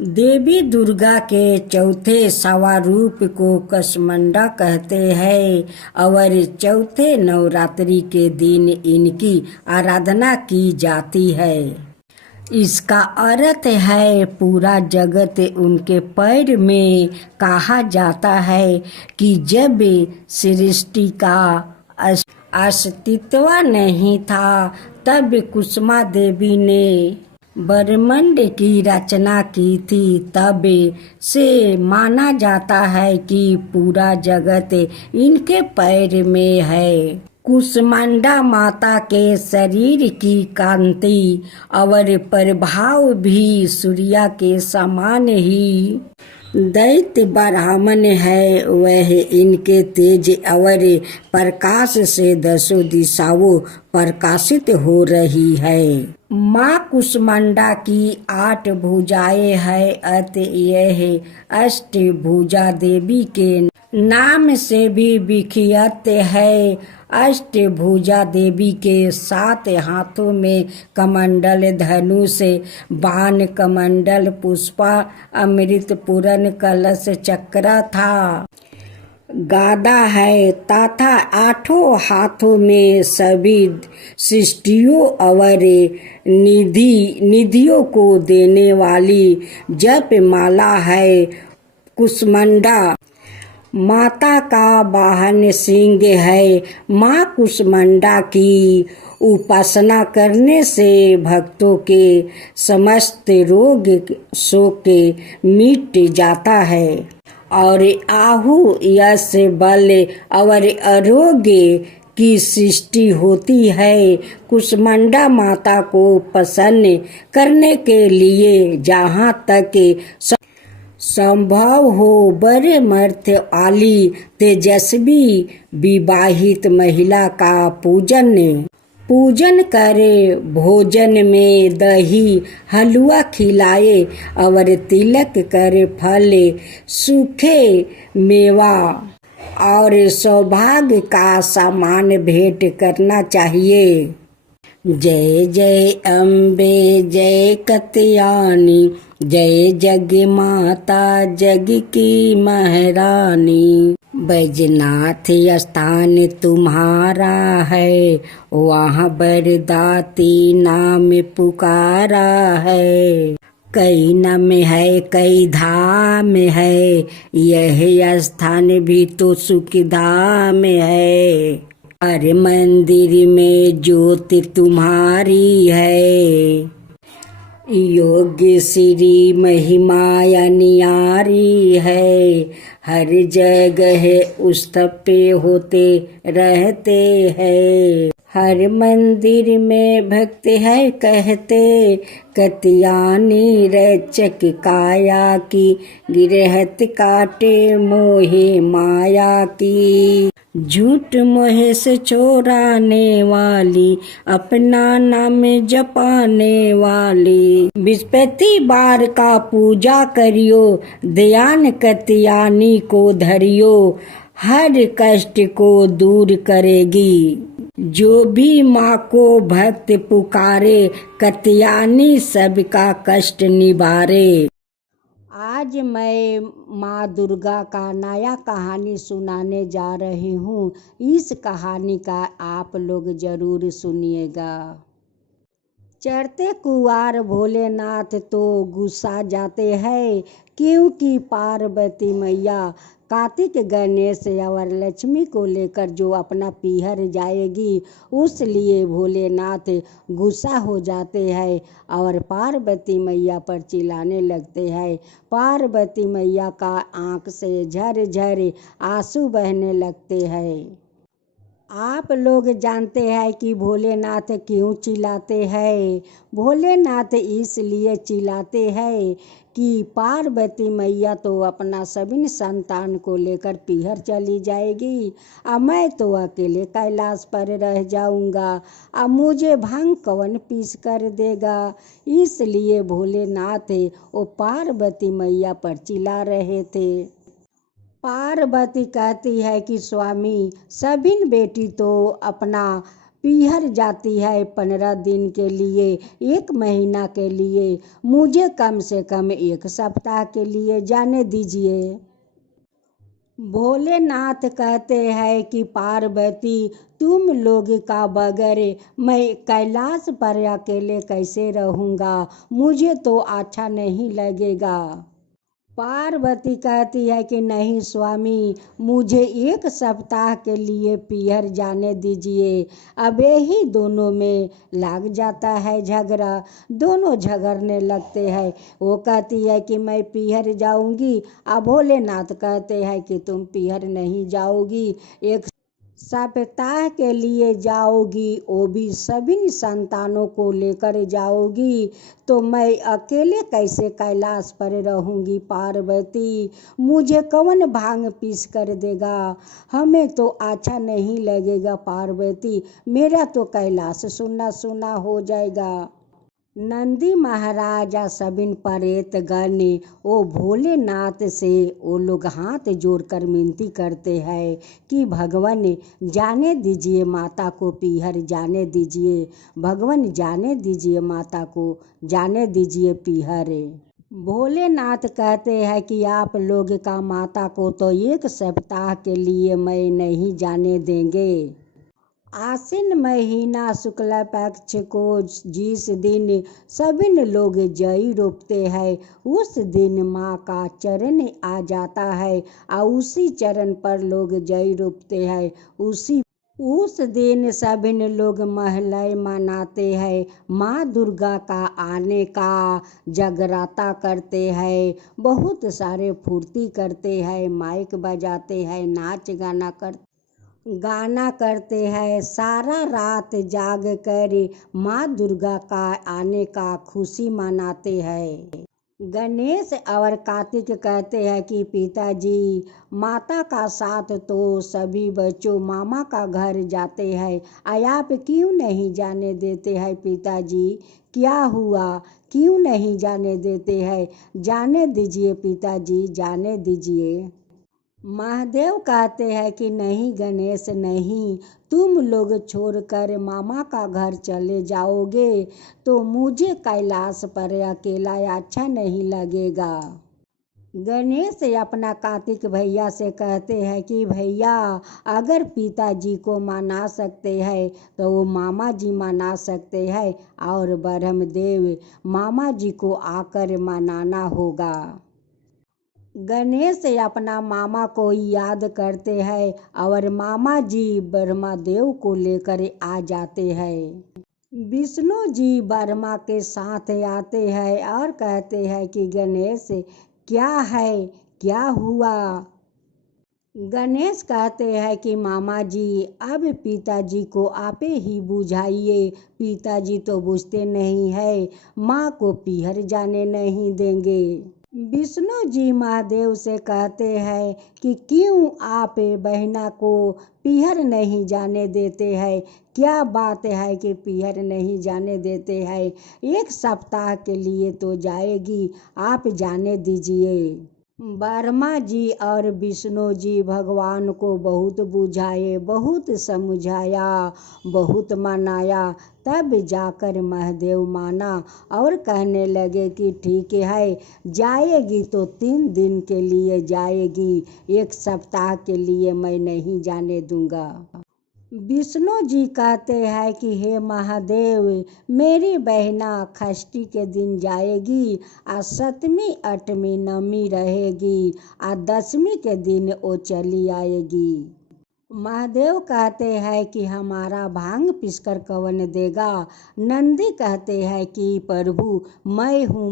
देवी दुर्गा के चौथे स्वरूप को कुष्मांडा कहते हैं और चौथे नवरात्रि के दिन इनकी आराधना की जाती है। इसका अर्थ है पूरा जगत उनके पैर में। कहा जाता है कि जब सृष्टि का अस्तित्व नहीं था तब कुसुमा देवी ने ब्रह्मांड की रचना की थी। तब से माना जाता है कि पूरा जगत इनके पैर में है। कुष्मांडा माता के शरीर की कांति और प्रभाव भी सूर्य के समान ही दैत्य ब्राह्मण है। वह इनके तेज और प्रकाश से दसों दिशाओं प्रकाशित हो रही है। माँ कुष्मांडा की 8 भुजाएं है अतः यह अष्टभुजा देवी के नाम से भी विख्यात है। अष्टभुजा देवी के 7 हाथों में कमंडल, धनुष, बाण, कमंडल, पुष्पा, अमृत पूर्ण, कलश, चक्र था। गादा है तथा 8 हाथों में सभी सृष्टियों और निधियों को देने वाली जप माला है। कुष्मांडा माता का वाहन सिंह है। माँ कुष्मांडा की उपासना करने से भक्तों के समस्त रोग शोक मिट जाता है और आहु यश बल और आरोग्य की सृष्टि होती है। कुष्मांडा माता को प्रसन्न करने के लिए जहाँ तक संभव हो बड़े मर्थ वाली तेजस्वी विवाहित महिला का पूजन करे। भोजन में दही हलवा खिलाए और तिलक करे। फल, सूखे मेवा और सौभाग्य का सामान भेंट करना चाहिए। जय जय अम्बे जय कत्यानी, जय जग माता जग की महारानी। बैजनाथ स्थान तुम्हारा है, वहाँ बरदाती नाम पुकारा है। कई नाम है कई धाम है, यह स्थान भी तो सुख धाम है। हर मंदिर में ज्योति तुम्हारी है, योग्य श्री महिमा अनियारी है। हर जगह उस्तपे होते रहते हैं। हर मंदिर में भक्त है कहते, कत्यानी रचक काया की, गिरहत काटे मोहे माया की। झूठ मोह से चोराने वाली, अपना नाम जपाने वाली। बृहस्पति बार का पूजा करियो, ध्यान कत्यानी को धरियो, हर कष्ट को दूर करेगी। जो भी माँ को भक्त पुकारे, कत्यानी सबका कष्ट निवारे। आज मैं माँ दुर्गा का नया कहानी सुनाने जा रही हूँ। इस कहानी का आप लोग जरूर सुनिएगा। चढ़ते कुवार भोलेनाथ तो गुस्सा जाते हैं, क्योंकि पार्वती मैया कार्तिक, गणेश और लक्ष्मी को लेकर जो अपना पीहर जाएगी, उस लिए भोलेनाथ गुस्सा हो जाते हैं और पार्वती मैया पर चिल्लाने लगते हैं। पार्वती मैया का आंख से झरझर आंसू बहने लगते हैं। आप लोग जानते हैं कि भोलेनाथ क्यों चिल्लाते हैं। भोलेनाथ इसलिए चिल्लाते हैं कि पार्वती मैया तो अपना सभी संतान को लेकर पीहर चली जाएगी, अब मैं तो अकेले कैलाश पर रह जाऊंगा, अब मुझे भांग कौन पीस कर देगा। इसलिए भोलेनाथ वो पार्वती मैया पर चिल्ला रहे थे। पार्वती कहती है कि स्वामी, सभी बेटी तो अपना पीहर जाती है 15 दिन के लिए, 1 महीना के लिए, मुझे कम से कम 1 सप्ताह के लिए जाने दीजिए। भोलेनाथ कहते हैं कि पार्वती, तुम लोग का बगैर मैं कैलाश पर अकेले कैसे रहूँगा, मुझे तो अच्छा नहीं लगेगा। पार्वती कहती है कि नहीं स्वामी, मुझे 1 सप्ताह के लिए पीहर जाने दीजिए। अब यही दोनों में लग जाता है झगड़ा, दोनों झगड़ने लगते हैं। वो कहती है कि मैं पीहर जाऊंगी, अब भोलेनाथ कहते हैं कि तुम पीहर नहीं जाओगी, 1 सप्ताह के लिए जाओगी, वो भी सभी संतानों को लेकर जाओगी, तो मैं अकेले कैसे कैलाश पर रहूंगी। पार्वती, मुझे कौन भांग पीस कर देगा, हमें तो अच्छा नहीं लगेगा। पार्वती, मेरा तो कैलाश सुना सुना हो जाएगा। नंदी महाराजा सबिन परेत गण वो भोलेनाथ से वो लोग हाथ जोड़कर विनती करते हैं कि भगवान जाने दीजिए माता को पीहर, जाने दीजिए भगवान, जाने दीजिए माता को, जाने दीजिए पीहर। भोलेनाथ कहते हैं कि आप लोग का माता को तो 1 सप्ताह के लिए मैं नहीं जाने देंगे। आश्विन महीना शुक्ल पक्ष को जिस दिन सभी लोग जई रोपते हैं, उस दिन माँ का चरण आ जाता है और उसी चरण पर लोग जई रोपते हैं। उस दिन सभी लोग महलय मनाते हैं, माँ दुर्गा का आने का जगराता करते हैं, बहुत सारे फुर्ती करते हैं, माइक बजाते हैं, नाच गाना करते हैं, सारा रात जाग कर माँ दुर्गा का आने का खुशी मनाते हैं। गणेश और कार्तिक कहते हैं कि पिताजी, माता का साथ तो सभी बच्चों मामा का घर जाते हैं, आप क्यों नहीं जाने देते हैं पिताजी, क्या हुआ, क्यों नहीं जाने देते हैं, जाने दीजिए पिताजी, जाने दीजिए। महादेव कहते हैं कि नहीं गणेश नहीं, तुम लोग छोड़कर मामा का घर चले जाओगे तो मुझे कैलाश पर अकेला अच्छा नहीं लगेगा। गणेश अपना कार्तिक भैया से कहते हैं कि भैया, अगर पिताजी को मना सकते हैं तो वो मामा जी मना सकते हैं, और ब्रह्मदेव मामा जी को आकर मनाना होगा। गणेश अपना मामा को याद करते हैं और मामा जी ब्रह्मदेव को लेकर आ जाते हैं। विष्णु जी ब्रह्मा के साथ आते हैं और कहते हैं कि गणेश, क्या है, क्या हुआ। गणेश कहते हैं कि मामा जी, अब पिताजी को आपे ही बुझाइए, पिताजी तो बुझते नहीं है, माँ को पीहर जाने नहीं देंगे। विष्णु जी महादेव से कहते हैं कि क्यों आप बहना को पीहर नहीं जाने देते हैं, क्या बात है कि पीहर नहीं जाने देते हैं, 1 सप्ताह के लिए तो जाएगी, आप जाने दीजिए। ब्रह्मा जी और विष्णु जी भगवान को बहुत बुझाए, बहुत समझाया, बहुत मनाया, तब जाकर महादेव माना और कहने लगे कि ठीक है, जाएगी तो 3 दिन के लिए जाएगी, 1 सप्ताह के लिए मैं नहीं जाने दूंगा। विष्णु जी कहते हैं कि हे महादेव, मेरी बहना षष्ठी के दिन जाएगी, आ 7वीं 8वीं 9वीं रहेगी, आ 10वीं के दिन वो चली आएगी। महादेव कहते हैं कि हमारा भांग पीसकर कौन देगा। नंदी कहते हैं कि प्रभु, मैं हूँ,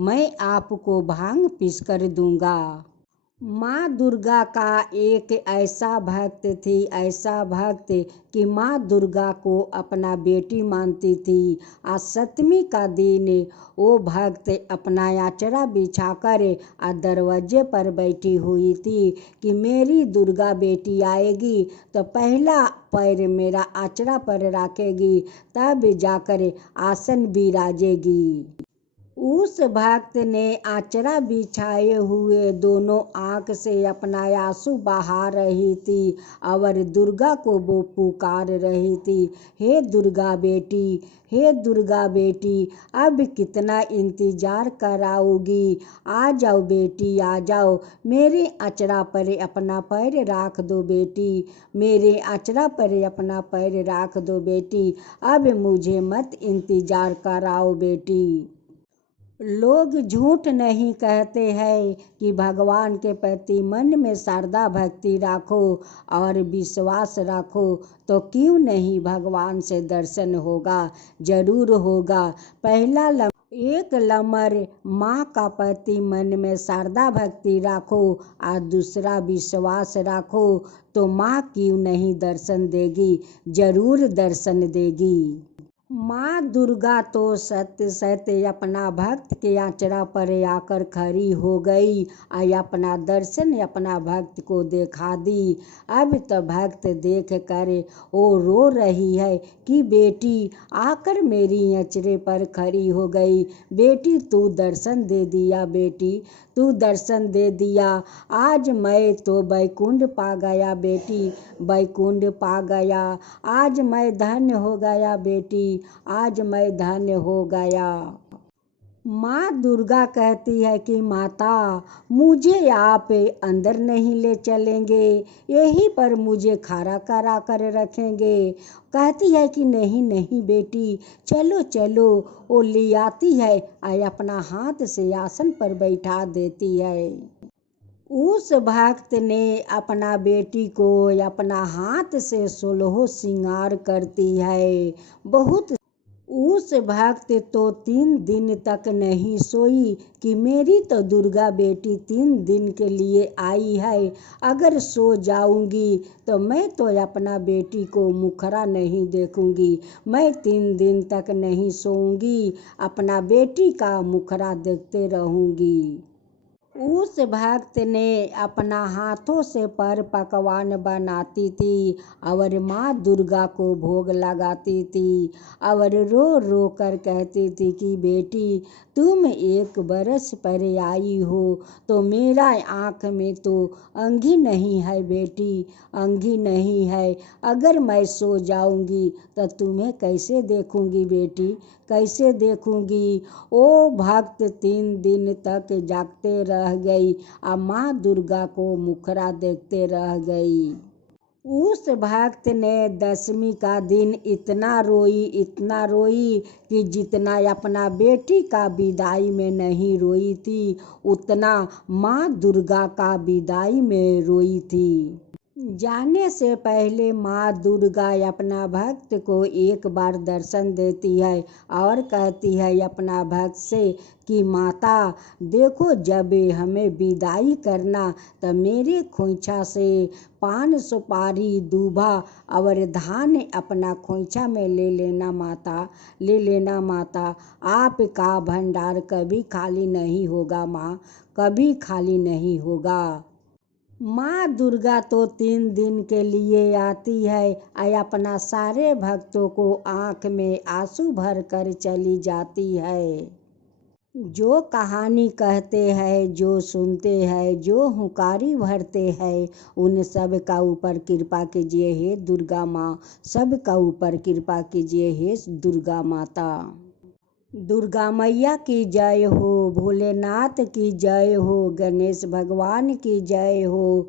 मैं आपको भांग पीसकर दूंगा। माँ दुर्गा का एक ऐसा भक्त थी, ऐसा भक्त कि माँ दुर्गा को अपना बेटी मानती थी। आज 7वीं का दिन वो भक्त अपना आचरा बिछाकर दरवाजे पर बैठी हुई थी कि मेरी दुर्गा बेटी आएगी तो पहला पैर मेरा आचरा पर रखेगी, तब जाकर आसन बिराजेगी। उस भक्त ने आचरा बिछाए हुए दोनों आंख से अपना आंसू बहा रही थी और दुर्गा को वो पुकार रही थी, हे दुर्गा बेटी, हे दुर्गा बेटी, अब कितना इंतजार कराओगी? आ जाओ बेटी, आ जाओ, मेरे अचरा पर अपना पैर राख दो बेटी, मेरे अचरा पर अपना पैर राख दो बेटी, अब मुझे मत इंतजार कराओ बेटी। लोग झूठ नहीं कहते हैं कि भगवान के प्रति मन में श्रद्धा भक्ति रखो और विश्वास रखो तो क्यों नहीं भगवान से दर्शन होगा, जरूर होगा। पहला एक लम्हर माँ का प्रति मन में श्रद्धा भक्ति रखो और दूसरा विश्वास रखो तो माँ क्यों नहीं दर्शन देगी, जरूर दर्शन देगी। माँ दुर्गा तो सत्य सत्य अपना भक्त के आचरा पर आकर खड़ी हो गई और अपना दर्शन अपना भक्त को दिखा दी। अब तो भक्त देख कर वो रो रही है कि बेटी आकर मेरी अचरे पर खड़ी हो गई, बेटी तू दर्शन दे दिया, बेटी तू दर्शन दे दिया, आज मैं तो बैकुंठ पा गया बेटी, बैकुंठ पा गया, आज मैं धन्य हो गया बेटी, आज मैं धन्य हो गया। माँ दुर्गा कहती है कि माता मुझे आप अंदर नहीं ले चलेंगे, यहीं पर मुझे खड़ा करा कर रखेंगे। कहती है कि नहीं नहीं बेटी चलो चलो, वो ले आती है और अपना हाथ से आसन पर बैठा देती है। उस भक्त ने अपना बेटी को अपना हाथ से 16 श्रृंगार करती है। बहुत उस भक्त तो 3 दिन तक नहीं सोई कि मेरी तो दुर्गा बेटी 3 दिन के लिए आई है, अगर सो जाऊंगी तो मैं तो अपना बेटी को मुखरा नहीं देखूंगी, मैं 3 दिन तक नहीं सोऊंगी, अपना बेटी का मुखरा देखते रहूंगी। उस भक्त ने अपना हाथों से पर पकवान बनाती थी और माँ दुर्गा को भोग लगाती थी और रो रो कर कहती थी कि बेटी तुम 1 बरस पर आई हो तो मेरा आँख में तो अंगी नहीं है बेटी, अंगी नहीं है, अगर मैं सो जाऊंगी तो तुम्हें कैसे देखूंगी बेटी, कैसे देखूंगी। ओ भक्त 3 दिन तक जागते रह गई और माँ दुर्गा को मुखरा देखते रह गई। उस भक्त ने 10वीं का दिन इतना रोई कि जितना अपना बेटी का विदाई में नहीं रोई थी उतना माँ दुर्गा का विदाई में रोई थी। जाने से पहले माँ दुर्गा अपना भक्त को एक बार दर्शन देती है और कहती है अपना भक्त से कि माता देखो जब हमें विदाई करना तो मेरे खोइछा से पान सुपारी दूबा और धान अपना खोइछा में ले लेना माता, ले लेना माता, आपका भंडार कभी खाली नहीं होगा माँ, कभी खाली नहीं होगा। माँ दुर्गा तो 3 दिन के लिए आती है और अपना सारे भक्तों को आँख में आंसू भर कर चली जाती है। जो कहानी कहते हैं, जो सुनते हैं, जो हुंकारी भरते हैं उन सब का ऊपर कृपा कीजिए हे दुर्गा माँ, सब का ऊपर कृपा कीजिए हे दुर्गा माता। दुर्गा मैया की जय हो, भोलेनाथ की जय हो, गणेश भगवान की जय हो,